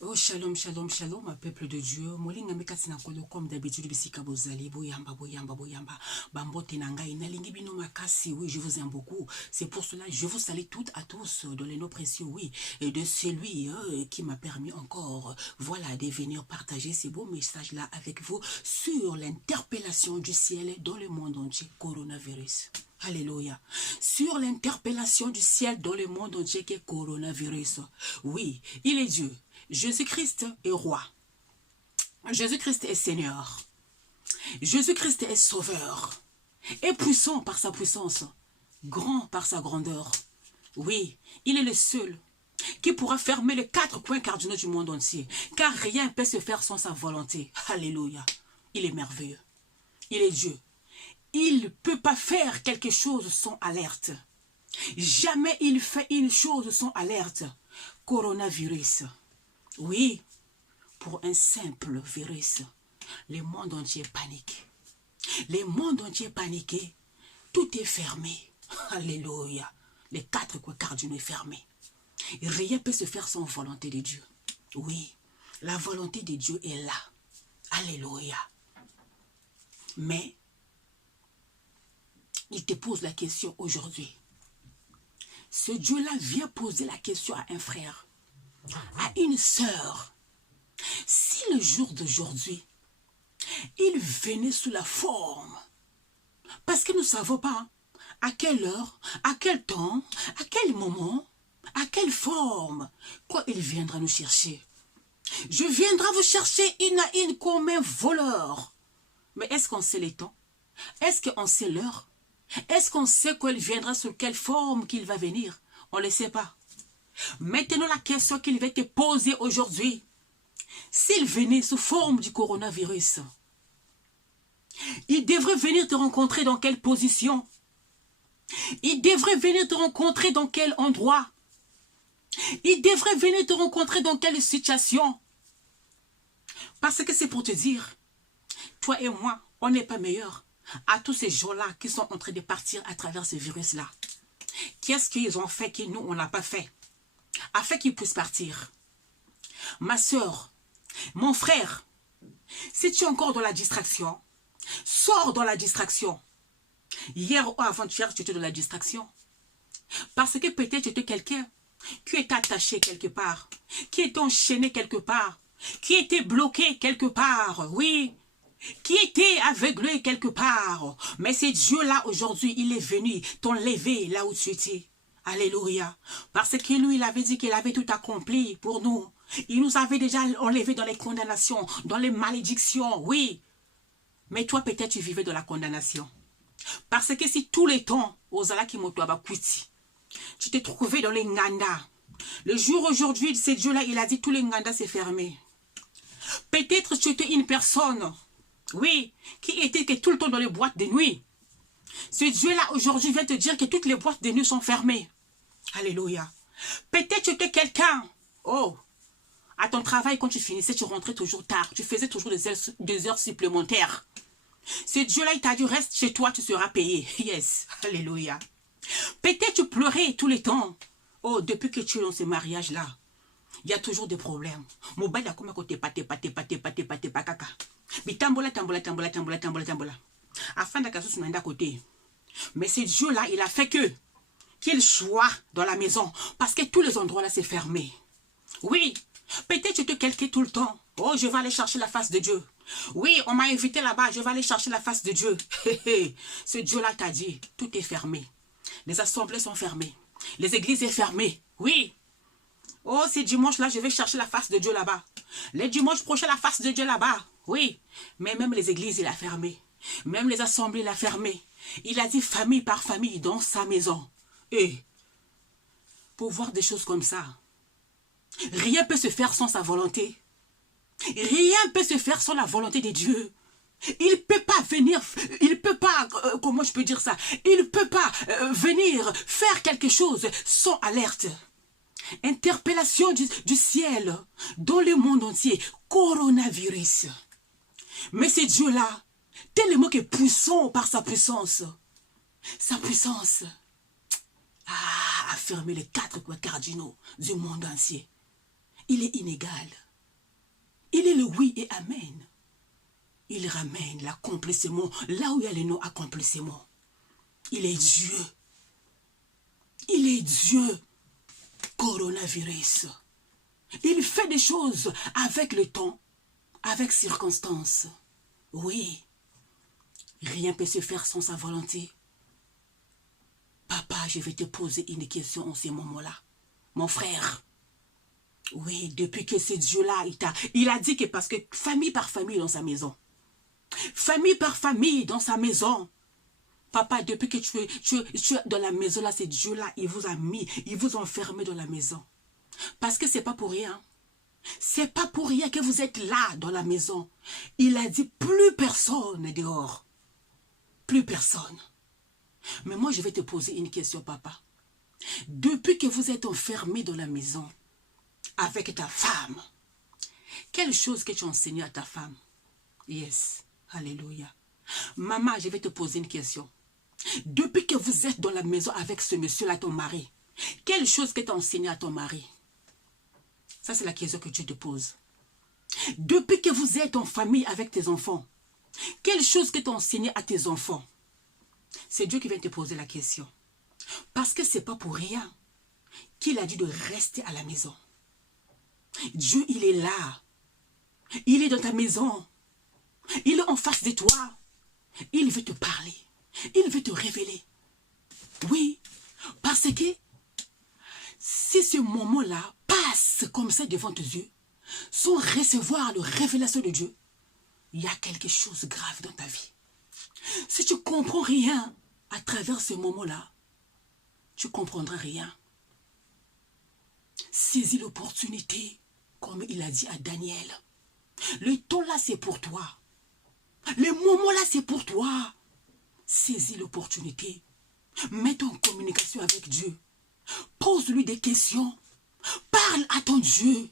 Oh, shalom, shalom, shalom, ma peuple de Dieu. Molinga mekati na kolo comme d'habitude bisika bozali boyamba boyamba boyamba bambote nangai nalingi bino makasi. Oui, je vous aime beaucoup. C'est pour cela je vous salue toutes à tous dans les noms précieux, oui, et de celui qui m'a permis encore, voilà, de venir partager ces beaux messages là avec vous sur l'interpellation du ciel dans le monde entier, coronavirus. Alléluia. Sur l'interpellation du ciel dans le monde entier qui est coronavirus. Oui, il est Dieu. Jésus-Christ est roi. Jésus-Christ est Seigneur. Jésus-Christ est sauveur. Et puissant par sa puissance. Grand par sa grandeur. Oui, il est le seul qui pourra fermer les 4 coins cardinaux du monde entier. Car rien ne peut se faire sans sa volonté. Alléluia. Il est merveilleux. Il est Dieu. Il ne peut pas faire quelque chose sans alerte. Jamais il fait une chose sans alerte. Coronavirus. Oui, pour un simple virus, le monde entier panique. Le monde entier paniqué. Tout est fermé. Alléluia. Les 4 coins cardinaux sont fermés. Rien ne peut se faire sans volonté de Dieu. Oui, la volonté de Dieu est là. Alléluia. Mais, il te pose la question aujourd'hui. Ce Dieu-là vient poser la question à un frère, à une sœur. Si le jour d'aujourd'hui, il venait sous la forme, parce que nous ne savons pas à quelle heure, à quel temps, à quel moment, à quelle forme, quoi il viendra nous chercher. Je viendrai vous chercher une à une comme un voleur. Mais est-ce qu'on sait les temps? Est-ce qu'on sait l'heure? Est-ce qu'on sait qu'il viendra sous quelle forme qu'il va venir? On ne le sait pas. Maintenant, la question qu'il va te poser aujourd'hui, s'il venait sous forme du coronavirus, il devrait venir te rencontrer dans quelle position? Il devrait venir te rencontrer dans quel endroit? Il devrait venir te rencontrer dans quelle situation? Parce que c'est pour te dire, toi et moi, on n'est pas meilleurs à tous ces gens-là qui sont en train de partir à travers ce virus-là. Qu'est-ce qu'ils ont fait que nous, on n'a pas fait? Afin qu'ils puissent partir. Ma soeur, mon frère, si tu es encore dans la distraction, sors dans la distraction. Hier ou avant-hier, tu étais dans la distraction. Parce que peut-être tu étais quelqu'un qui est attaché quelque part, qui est enchaîné quelque part, qui était bloqué quelque part, oui, qui était aveuglé quelque part. Mais c'est Dieu-là aujourd'hui, il est venu t'enlever là où tu étais. Alléluia. Parce que lui, il avait dit qu'il avait tout accompli pour nous. Il nous avait déjà enlevé dans les condamnations, dans les malédictions, oui. Mais toi, peut-être, tu vivais dans la condamnation. Parce que si tous les temps, tu t'es trouvé dans les nganda. Le jour aujourd'hui, c'est Dieu-là, il a dit tous les nganda c'est fermé. Peut-être tu étais une personne, oui, qui était que tout le temps dans les boîtes de nuit. Ce Dieu-là aujourd'hui vient te dire que toutes les boîtes de nuit sont fermées. Alléluia. Peut-être tu étais quelqu'un, oh, à ton travail quand tu finissais, tu rentrais toujours tard. Tu faisais toujours des heures supplémentaires. Ce Dieu-là, il t'a dit, reste chez toi, tu seras payé. Yes, alléluia. Peut-être tu pleurais tous les temps. Oh, depuis que tu es dans ce mariage-là, il y a toujours des problèmes. Mobile a comme côté pate. Bitambola, tambola. Afin de casser son côté. Mais ce Dieu-là, il a fait que qu'il soit dans la maison. Parce que tous les endroits là, c'est fermé. Oui, peut-être tu te quelqu'un tout le temps. Oh, je vais aller chercher la face de Dieu. Oui, on m'a invité là-bas, je vais aller chercher la face de Dieu. Ce Dieu-là t'a dit, tout est fermé. Les assemblées sont fermées. Les églises sont fermées. Oui. Oh, c'est dimanche-là, je vais chercher la face de Dieu là-bas. Les dimanches prochains, la face de Dieu là-bas. Oui. Mais même les églises, il a fermé. Même les assemblées, il a fermé. Il a dit famille par famille dans sa maison. Et pour voir des choses comme ça, rien ne peut se faire sans sa volonté. Rien ne peut se faire sans la volonté de Dieu. Il ne peut pas venir, il ne peut pas, comment je peux dire ça, il ne peut pas venir faire quelque chose sans alerte. Interpellation du ciel dans le monde entier, coronavirus. Mais c'est Dieu-là, tellement que puissant par sa puissance a fermé les 4 coins cardinaux du monde entier. Il est inégal. Il est le oui et amen. Il ramène l'accomplissement là où il y a le non accomplissement. Il est Dieu. Il est Dieu. Coronavirus. Il fait des choses avec le temps, avec circonstances. Oui. Rien ne peut se faire sans sa volonté. Papa, je vais te poser une question en ce moment-là. Mon frère. Oui, depuis que ce Dieu-là, il a dit que parce que famille par famille dans sa maison. Famille par famille dans sa maison. Papa, depuis que tu es dans la maison là, c'est Dieu-là, il vous a mis, il vous a enfermé dans la maison. Parce que c'est pas pour rien. C'est pas pour rien que vous êtes là dans la maison. Il a dit plus personne n'est dehors. Plus personne. Mais moi, je vais te poser une question, papa. Depuis que vous êtes enfermé dans la maison, avec ta femme, quelle chose que tu as enseigné à ta femme? Yes. Alléluia. Maman, je vais te poser une question. Depuis que vous êtes dans la maison avec ce monsieur-là, ton mari, quelle chose que tu as enseigné à ton mari? Ça, c'est la question que Dieu te pose. Depuis que vous êtes en famille avec tes enfants, quelle chose que tu as enseigné à tes enfants? C'est Dieu qui vient te poser la question. Parce que ce n'est pas pour rien qu'il a dit de rester à la maison. Dieu, il est là. Il est dans ta maison. Il est en face de toi. Il veut te parler. Il veut te révéler. Oui, parce que si ce moment-là passe comme ça devant tes yeux, sans recevoir la révélation de Dieu, il y a quelque chose de grave dans ta vie. Si tu ne comprends rien à travers ce moment-là, tu ne comprendras rien. Saisis l'opportunité, comme il a dit à Daniel. Le temps là, c'est pour toi. Le moment là, c'est pour toi. Saisis l'opportunité. Mets-toi en communication avec Dieu. Pose-lui des questions. Parle à ton Dieu.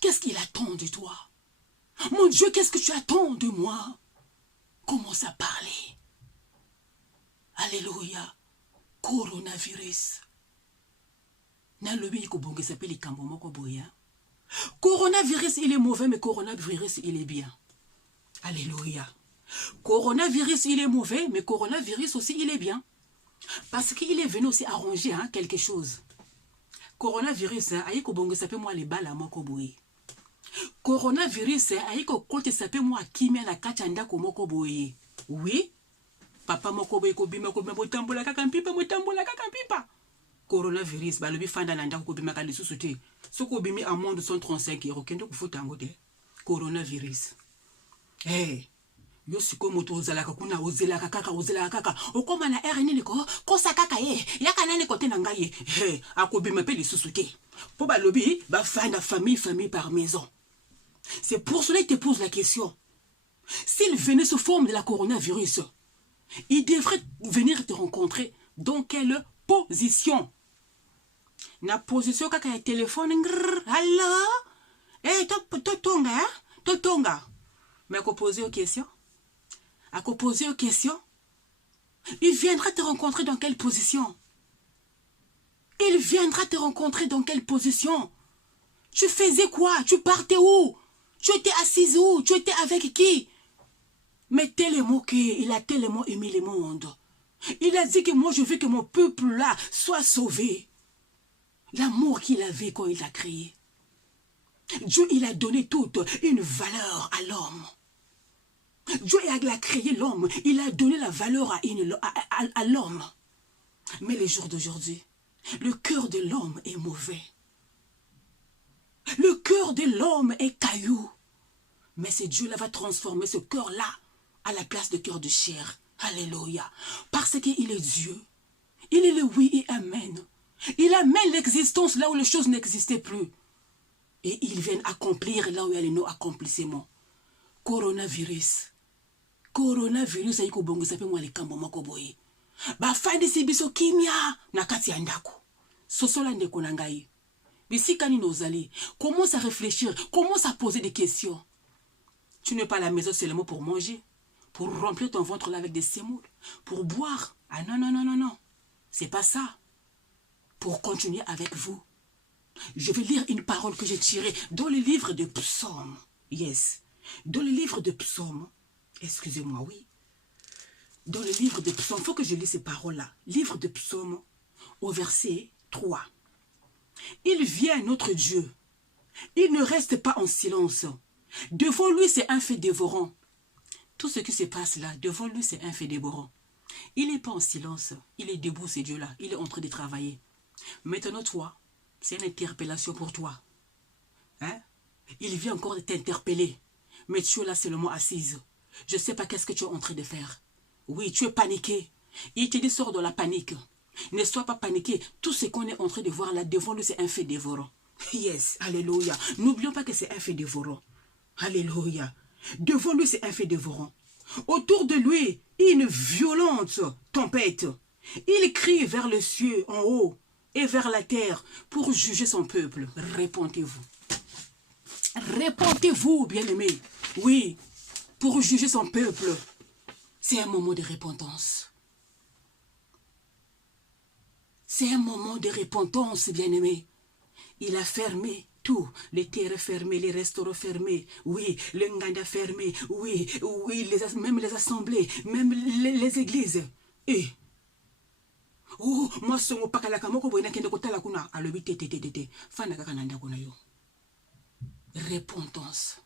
Qu'est-ce qu'il attend de toi? Mon Dieu, qu'est-ce que tu attends de moi? Commence à parler. Alléluia. Coronavirus. Coronavirus, il est mauvais, mais coronavirus, il est bien. Alléluia. Coronavirus, il est mauvais, mais coronavirus aussi, il est bien. Parce qu'il est venu aussi arranger quelque chose. Coronavirus, aïko bongo sape moi les balles à moko boye. Coronavirus, aïko kote sape moi kimia na kachanda ko moko boye. Oui. Papa moko boye ko bima ko tambola kaka mpipa mo tambola kaka mpipa. Coronavirus, ba lobi fanda na ndako ko bima ka lisusu te. Soko bimi amende 135 € kendo kufuta ngo te. Coronavirus. Hey. Yo siko moto ozalaka kuna ozelaka kaka okoma na R nini ko sakaka ye yaka nani kote na ngai he akobima pe lisusu te po ba lobi ba fanda famille par maison. C'est pour cela qu'il te pose la question. S'il venait sous forme de la coronavirus, il devrait venir te rencontrer dans quelle position? Na position kaka ya téléphone allo to tonga mais ko poser aux questions. À poser aux questions, il viendra te rencontrer dans quelle position? Il viendra te rencontrer dans quelle position? Tu faisais quoi? Tu partais où? Tu étais assise où? Tu étais avec qui? Mais tellement qu'il a tellement aimé le monde. Il a dit que moi je veux que mon peuple là soit sauvé. L'amour qu'il avait quand il l'a créé. Dieu, il a donné toute une valeur à l'homme. Dieu a créé l'homme, il a donné la valeur à l'homme. Mais les jours d'aujourd'hui, le cœur de l'homme est mauvais. Le cœur de l'homme est caillou. Mais c'est Dieu là va transformer ce cœur-là à la place de cœur de chair. Alléluia. Parce qu'il est Dieu. Il est le oui et amen. Il amène l'existence là où les choses n'existaient plus. Et il vient accomplir là où il y a les non-accomplissements. Coronavirus. Coronavirus aiko bongo sape moi le kambo moko boye. Ba fandi si biso kimia na kati ya ndako. Sosola ndeko na ngai. Bisika ni nozali. Commence à réfléchir, commence à poser des questions. Tu n'es pas à la maison seulement pour manger, pour remplir ton ventre là avec des sémoules, pour boire. Ah non. C'est pas ça. Pour continuer avec vous. Je vais lire une parole que j'ai tirée dans le livre de Psaume. Yes. Dans le livre de Psaume. Excusez-moi, oui. Dans le livre de Psaume, il faut que je lise ces paroles-là. Livre de Psaume, au verset 3. Il vient notre Dieu. Il ne reste pas en silence. Devant lui, c'est un fait dévorant. Tout ce qui se passe là, devant lui, c'est un fait dévorant. Il n'est pas en silence. Il est debout, ce Dieu-là. Il est en train de travailler. Maintenant, toi, c'est une interpellation pour toi. Hein? Il vient encore de t'interpeller. Mais tu es là seulement assise. Je ne sais pas qu'est-ce que tu es en train de faire. Oui, tu es paniqué. Il te dit, sors de la panique. Ne sois pas paniqué. Tout ce qu'on est en train de voir là, devant lui, c'est un fait dévorant. Yes, alléluia. N'oublions pas que c'est un fait dévorant. Alléluia. Devant lui, c'est un fait dévorant. Autour de lui, une violente tempête. Il crie vers les cieux en haut et vers la terre pour juger son peuple. Répondez-vous. Répondez-vous, bien-aimés. Oui, pour juger son peuple. C'est un moment de repentance. C'est un moment de repentance, bien-aimés. Il a fermé tout. Les terres fermées, les restaurants fermés. Oui, le nganda fermé. Oui, oui, même les assemblées, même les églises. Et oh, moi songo pakalaka moko boyena kende kotala kuna alobi tete fana kaka nanda kuna yo. Repentance.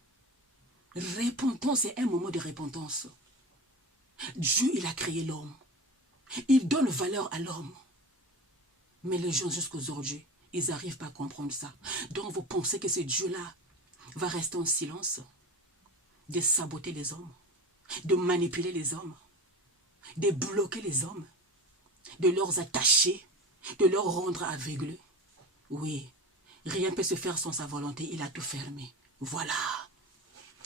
Repentance est un moment de repentance. Dieu, il a créé l'homme. Il donne valeur à l'homme. Mais les gens jusqu'aujourd'hui, ils n'arrivent pas à comprendre ça. Donc vous pensez que ce Dieu-là va rester en silence, de saboter les hommes, de manipuler les hommes, de bloquer les hommes, de leur attacher, de leur rendre aveugles. Oui, rien ne peut se faire sans sa volonté. Il a tout fermé. Voilà.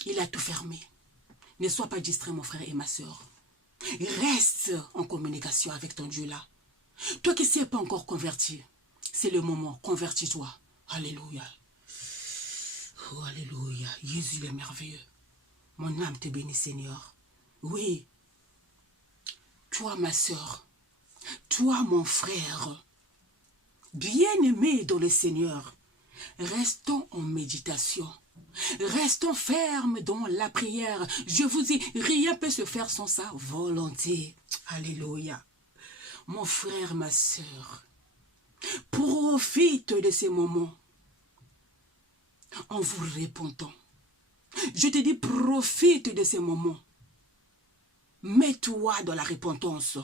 Il a tout fermé. Ne sois pas distrait, mon frère et ma soeur. Reste en communication avec ton Dieu là. Toi qui ne sais pas encore converti, c'est le moment. Convertis-toi. Alléluia. Oh, alléluia. Jésus est merveilleux. Mon âme te bénit, Seigneur. Oui. Toi, ma soeur. Toi, mon frère. Bien-aimé dans le Seigneur. Restons en méditation. Restons fermes dans la prière. Je vous dis, rien ne peut se faire sans sa volonté. Alléluia. Mon frère, ma soeur, profite de ces moments en vous répondant. Je te dis, profite de ces moments. Mets-toi dans la repentance.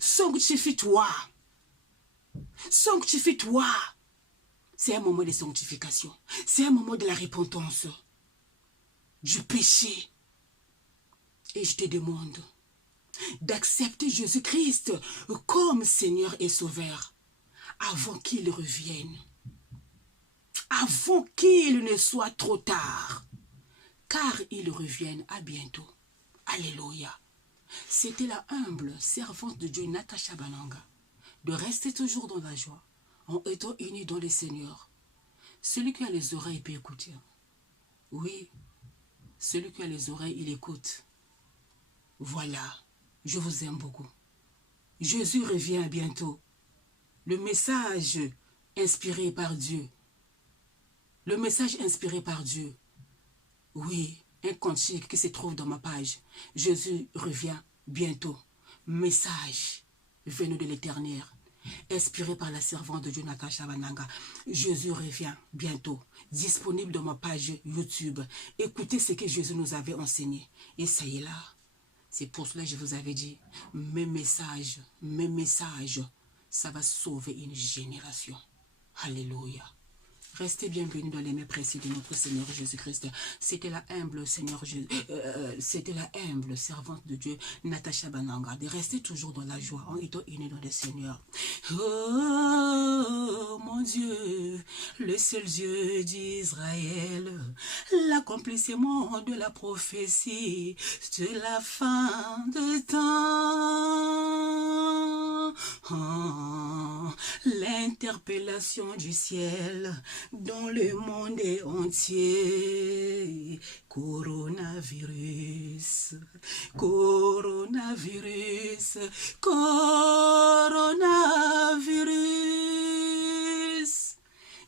Sanctifie-toi. Sanctifie-toi. C'est un moment de sanctification. C'est un moment de la repentance du péché. Et je te demande d'accepter Jésus-Christ comme Seigneur et Sauveur avant qu'il revienne. Avant qu'il ne soit trop tard. Car il revienne à bientôt. Alléluia. C'était la humble servante de Dieu, Natacha Bananga, de rester toujours dans la joie, en étant unis dans le Seigneur. Celui qui a les oreilles peut écouter. Oui, celui qui a les oreilles, il écoute. Voilà, je vous aime beaucoup. Jésus revient bientôt. Le message inspiré par Dieu. Le message inspiré par Dieu. Oui, un cantique qui se trouve dans ma page. Jésus revient bientôt. Message venu de l'Éternel. Inspiré par la servante de Dieu, Natacha Bananga. Jésus revient bientôt. Disponible dans ma page YouTube. Écoutez ce que Jésus nous avait enseigné. Et ça y est là. C'est pour cela que je vous avais dit, mes messages, ça va sauver une génération. Alléluia. Restez bienvenus dans les mains précieux de notre Seigneur Jésus-Christ. C'était la humble c'était la humble servante de Dieu, Natacha Bananga, de rester toujours dans la joie en étant unis dans le Seigneur. Oh mon Dieu, le seul Dieu d'Israël, l'accomplissement de la prophétie de la fin de temps. Oh, l'interpellation du ciel dans le monde entier. Coronavirus, coronavirus, coronavirus.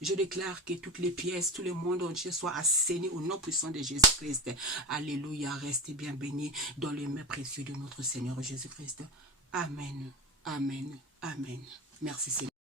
Je déclare que toutes les pièces, tout le monde entier soit assaini au nom puissant de Jésus-Christ. Alléluia, restez bien bénis dans les mains précieuses de notre Seigneur Jésus-Christ. Amen, amen, amen. Merci Seigneur.